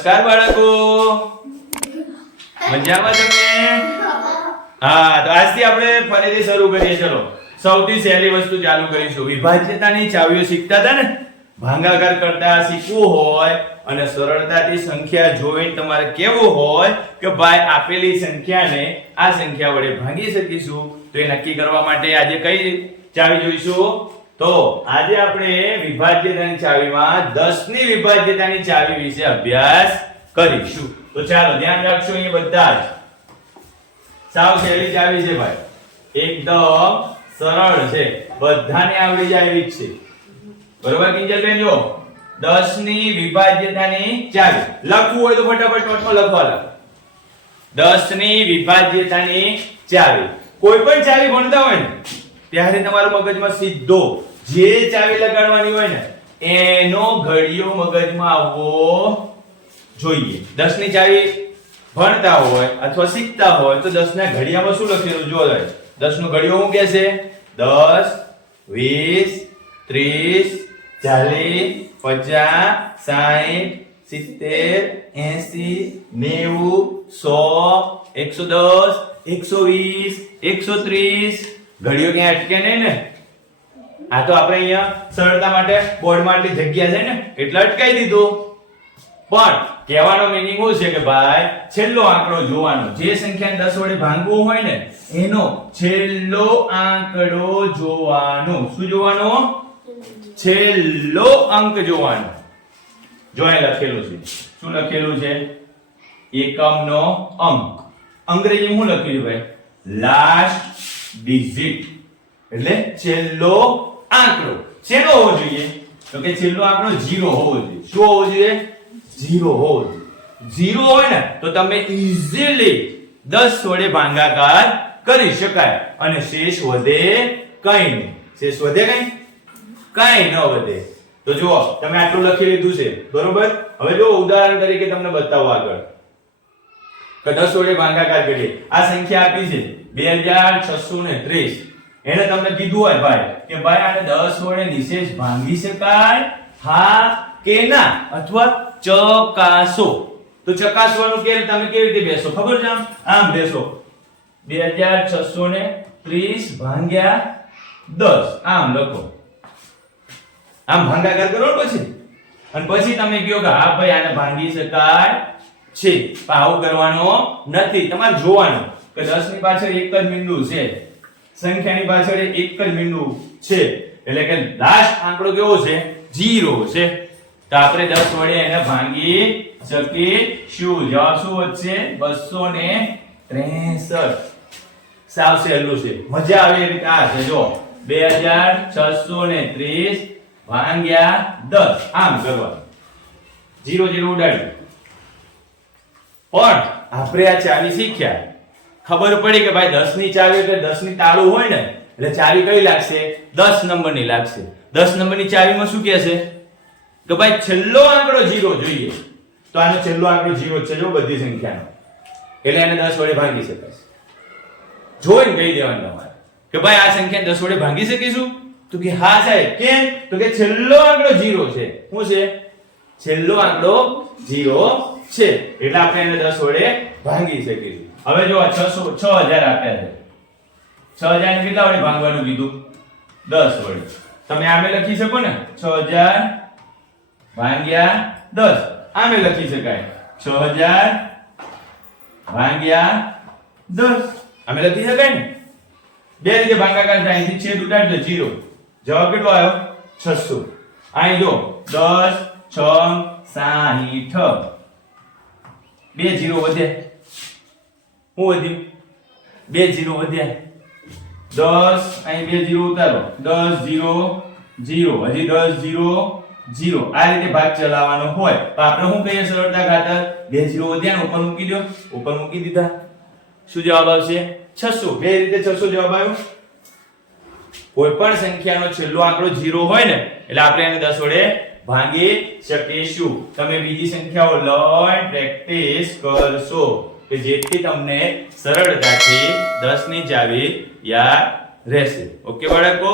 નમસ્કાર બાળકો, મજામાં તમે? હા, તો આજથી આપણે ફરીથી શરૂ કરીએ. ચલો, સૌથી સહેલી વસ્તુ ચાલુ કરીશું. વિભાજ્યતાની ચાવીઓ શીખતા હતા ને? ભાગાકાર કરતા શીખવું હોય અને સરળતાથી સંખ્યા જોઈને તમારે કેવું હોય કે ભાઈ આપેલી સંખ્યાને આ સંખ્યા વડે ભાગી શકીશું, તો એ નક્કી કરવા માટે આજે કઈ ચાવી જોઈશું? તો આજે આપણે વિભાજ્યતાની ચાવીમાં 10 ની વિભાજ્યતાની ચાવી વિશે અભ્યાસ કરીશું. તો ચાલો ધ્યાન રાખજો, અહીં બધા જ સાવ સહેલી ચાવી છે ભાઈ, એકદમ સરળ છે, બધાને આવડી જાય એવી જ છે. બરોબર કિંજલબેન? જો 10 ની વિભાજ્યતાની ચાવી લખવું હોય તો ફટાફટ નોટમાં લખવા લાગો. 10 ની વિભાજ્યતાની ચાવી, કોઈ પણ ચાવી ભણતા હોય ને ત્યારે તમારા મગજમાં સીધો જે ચાવી લગાડવાની હોય ને એનો ઘડિયો મગજમાં આવવો જોઈએ. 10 ની ચાવી ભણતા હોય અથવા શીખતા હોય તો 10 ના ઘડિયામાં શું લખેલું જો. 10 નો ઘડિયો શું કહે છે? 10 20 30 40 50 60 70 80 90 100 110 120 130. ઘડિયો ક્યાં અટકે નહીં ને? આ તો આપણે અહીંયા સરળતા માટે બોર્ડમાં આટલી જગ્યા છે ને એટલે અટકાઈ દીધું. પણ કહેવાનો મીનિંગ શું છે કે ભાઈ છેલ્લો આંકડો જોવાનો, જે સંખ્યાને 10 વડે ભાંગવું હોય ને એનો છેલ્લો આંકડો જોવાનો. શું જોવાનો? છેલ્લો અંક જોવાનો. જો અહીં લખેલું છે, શું લખેલું છે? એકમનો અંક. અંગ્રેજીમાં શું લખ્યું છે ભાઈ? લાસ્ટ ડિજિટ, એટલે છેલ્લો આંકડો. શેનો હોવો જોઈએ? તો કે છેલ્લો આંકડો 0 હોવો જોઈએ. શું હોવો જોઈએ? 0 હોવો જોઈએ. 0 હોય ને તો તમે ઈઝીલી 10 વડે ભાગાકાર કરી શકાય અને શેષ વધે કઈ નહીં. શેષ વધે કઈ ન વધે. તો જુઓ, તમે આટલું લખી લીધું છે, બરોબર? હવે જો ઉદાહરણ તરીકે તમને બતાવો આગળ કે 10 વડે ભાગાકાર કરીએ. આ સંખ્યા આપી છે 2630. એને તમને કીધું હોય ભાઈ કે ભાઈ આને 10 વડે નિશેષ ભાંગી શકાય, હા કે ના, અથવા ચકાસો. તો ચકાસવાનું કે તમે કેવી રીતે બેસો ખબર છે? આમ બેસો. 2630 ભાગ્યા 10 આમ લખો. આમ ભાગાકાર કરો પછી, અને પછી તમે કહો કે હા ભાઈ આને ભાંગી શકાય છે. આવું કરવાનો નથી, તમારે જોવાનું કે 10 ની પાછળ એક જ બિંદુ છે, સંખ્યાની પાછળ એક જ બિંદુ છે, એટલે કે લાસ્ટ આંકડો કેવો છે? 0 છે. તો આપણે 10 વડે એને ભાંગી શકીશું. જવાબ શું વધશે? 263. સાવ સહેલું છે, મજા આવે એ રીતે. આ છે જો 2630 ભાગ્યા 10 આમ કરવાનું. 0 0 ઉડાડ્યું. પણ આપણે આ ચાવી શીખ્યા, ખબર પડી કે ભાઈ 10 ની ચાવી એટલે 10 ની તાળું હોય ને એટલે ચાવી કઈ લાગશે? 10 નંબરની લાગશે. 10 નંબરની ચાવીમાં શું કહે છે કે ભાઈ છેલ્લો આંકડો 0 જોઈએ. તો આનો છેલ્લો આંકડો 0 છે જો બધી સંખ્યાનો, એટલે એને 10 વડે ભાગી શકાય. જોઈને કહી દેવાનું તમારે કે ભાઈ આ સંખ્યા 10 વડે ભાગી શકીશું? તો કે હા સાહેબ. કેમ? તો કે છેલ્લો આંકડો 0 છે. શું છે? છેલ્લો આંકડો 0 છે, એટલે આપણે એને 10 વડે ભાગી શકીશું. હવે જો 6000 આપ્યા છે. 6000 ને કેટલા વડે ભાગવાનું કીધું? 10 વડે. તમે આમે લખી શકો ને 6000 ભાગ્યા 10 આમે લખી શકાય. 6000 ભાગ્યા 10 આમે લખી શકાય ને. બે રીતે ભાગાકાર થાય. અહીંથી છેદ ઉડાડજો 0. જવાબ કેટલો આવ્યો? 600. અહીં જો 10 6 60. બે 0 વધ્યા. શું વધ્યું? બે 0 વધ્યા. 10 અહીં બે 0 ઉતારો. 10 0 0. હજી 10 0 0. આ રીતે ભાગ ચલાવવાનો હોય તો આપણે શું કહીએ સરળતા ખાતર? બે 0 વધ્યા ને ઉપર મૂકી દો. ઉપર મૂકી દીધા. શું જવાબ આવશે? 600. બે રીતે 600 જવાબ આવ્યો. કોઈ પણ સંખ્યાનો છેલ્લો આંકડો 0 હોય ને એટલે આપણે એને 10 વડે ભાગી શકીશું. તમે બીજી સંખ્યાઓ લઈને પ્રેક્ટિસ કરશો કે જેથી તમને સરળતાથી 10 ની ચાવી યાદ રહેશે. ઓકે બાળકો?